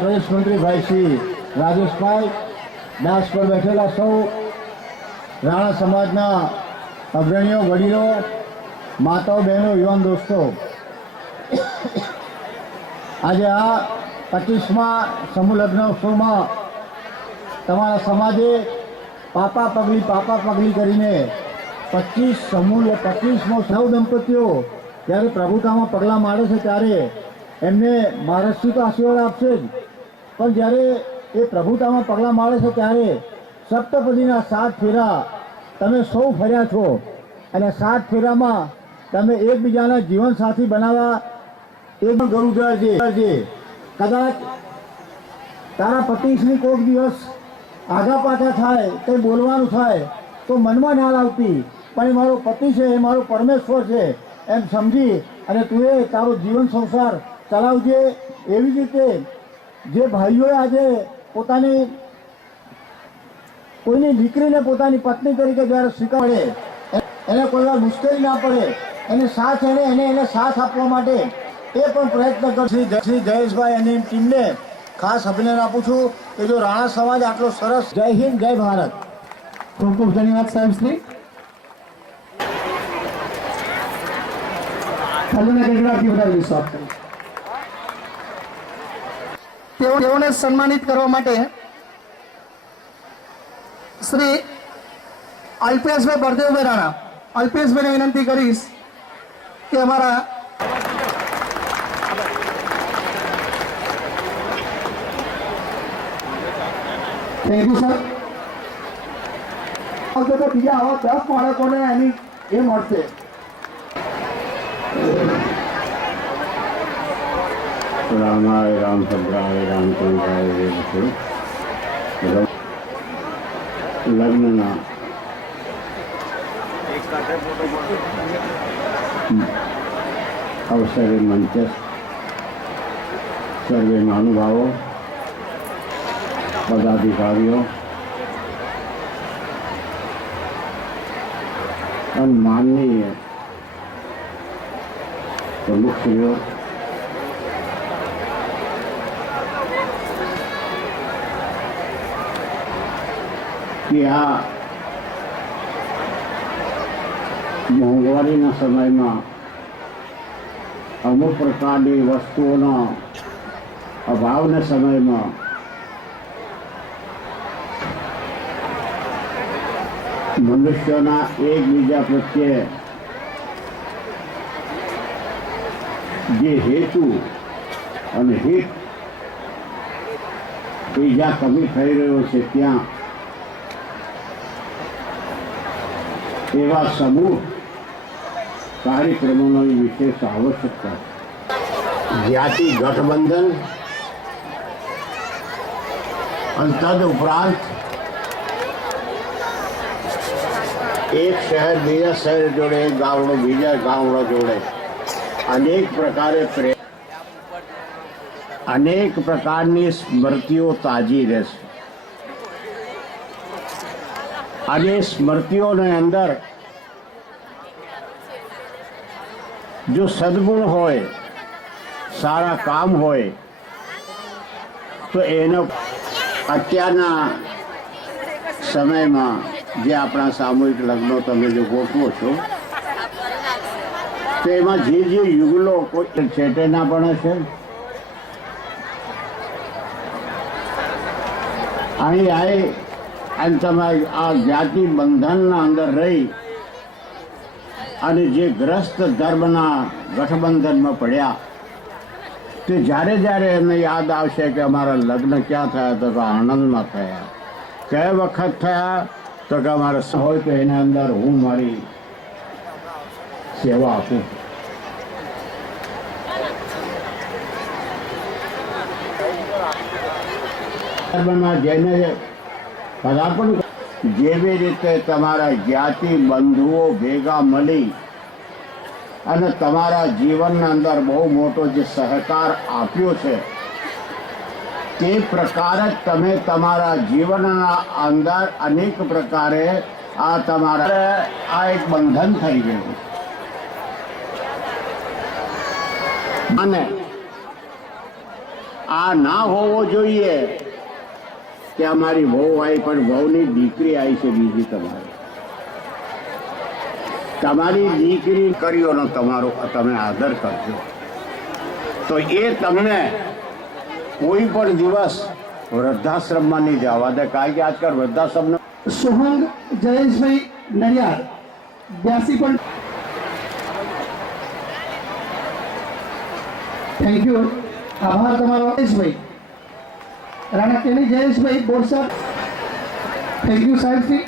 પ્રદેશ મંત્રી ભાઈ શ્રી રાજેશભાઈ, દાસ પર બેઠેલા સૌ રાણા સમાજના અગ્રણીઓ, વડીલો, માતાઓ, બહેનો, યુવાન દોસ્તો, આજે આ 25મા સમૂહ લગ્ન ઉત્સવમાં તમારા સમાજે પાપા પગલી કરીને 25મો નવ દંપતીઓ જ્યારે પ્રભુતામાં પગલાં માંડે છે ત્યારે એમને મહારાષ્ટ્રી તો આશીર્વાદ આપશે જ, પણ જ્યારે એ પ્રભુતામાં પગલાં માંડે છે ત્યારે સપ્તપદીના 7 ફેરા તમે સૌ ફર્યા છો અને 7 ફેરામાં તમે એકબીજાના જીવનસાથી બનાવવા એ પણ ગરું છે. કદાચ તારા પતિશ્રી કોઈક દિવસ આગા પાછા થાય, કંઈ બોલવાનું થાય તો મનમાં ના લાવતી, પણ એ મારો પતિ છે, એ મારો પરમેશ્વર છે એમ સમજી અને તું એ તારો જીવન સંસાર ચલાવજે. એવી જ રીતે જે ભાઈઓએ આજે પોતાની કોઈની દીકરીને પોતાની પત્ની તરીકે જ્યારે સ્વીકારે, એને કોઈ વાર મુશ્કેલી ના પડે, એને સાથ એને સાથ આપવા માટે એ પણ પ્રયત્ન કરશે. શ્રી જયેશભાઈ અને ટીમને ખાસ અભિનંદન આપું છું કે જો રાણા સમાજ આટલો સરસ. જય હિન્દ, જય ભારત. ખૂબ ખૂબ ધન્યવાદ સાહેબ શ્રી. ખાલીના ગણરાથી વધારીશું આપણે. તેઓને સન્માનિત કરવા માટે શ્રી અલ્પેશભાઈ બળદેવભાઈ રાણા, અલ્પેશભાઈને વિનંતી કરીશ કે અમારા થેન્ક યુ સર. તો બીજા આવા 10 બાળકોને એની એ મળશે. રામાય રામચંદ્રાય રામચંદ્રાય લગ્નના અવસરે મંચસ્થ સર્વે મહાનુભાવો, પદાધિકારીઓ અને માનનીય પ્રમુખશ્રીઓ, કે આ મોંઘવારીના સમયમાં અમુક પ્રકારની વસ્તુઓના અભાવના સમયમાં મનુષ્યોના એકબીજા પ્રત્યે જે હેતુ અને હિત એ જ્યાં કમી થઈ રહ્યો છે ત્યાં એવા સમૂહ કાર્યક્રમોની વિશેષ આવશ્યકતા. જ્ઞાતિ ગઠબંધન અને તદ ઉપરાંત એક શહેર બીજા શહેર જોડે, એક ગામડો બીજા ગામડો જોડે અનેક પ્રકારની સ્મૃતિઓ તાજી રહેશે. આજે સ્મૃતિઓની અંદર જો સદગુણ હોય, સારા કામ હોય તો એનો અત્યારના સમયમાં જે આપણા સામૂહિક લગ્નો તમે જો ગોઠવો છો તો એમાં જે યુગલો કોઈ છેટે ના પણ છે. અહીં આવી અને તમે આ જ્ઞાતિ બંધનના અંદર રહી અને જે ગ્રસ્ત ધર્મના ગઠબંધનમાં પડ્યા તે જ્યારે એમને યાદ આવશે કે અમારા લગ્ન ક્યાં થયા, તો કે આણંદમાં થયા. કયા વખત થયા, તો કે અમારે હોય તો એના અંદર હું મારી સેવા આપું. ધર્મમાં જેને પદાર્પણ જેવી રીતે તમારા જ્ઞાતિ બંધુઓ ભેગા મળી અને તમારા જીવનના અંદર બહુ મોટો જે સહકાર આપ્યો છે તે પ્રકારે તમે તમારા જીવનના અંદર અનેક પ્રકારે આ તમારા આ એક બંધન થઈ ગયું. અને આ ના હોવો જોઈએ કે અમારી વહુ આવી પણ વહુની દીકરી આવી છે બીજી તમારી દીકરી કર્યોનો તમારો તમે આદર કરજો તો એ તમને કોઈ પણ દિવસ વૃદ્ધાશ્રમમાં નહીં જવા દે, કારણ કે આજકાલ વૃદ્ધાશ્રમ સોહંગ જયેશભાઈ નડિયાદ 82 પણ થેન્ક યુ, આભાર તમારો જયેશભાઈ રાણા કેની જયેશભાઈ બોરસદ, થેન્ક યુ સાહેબજી.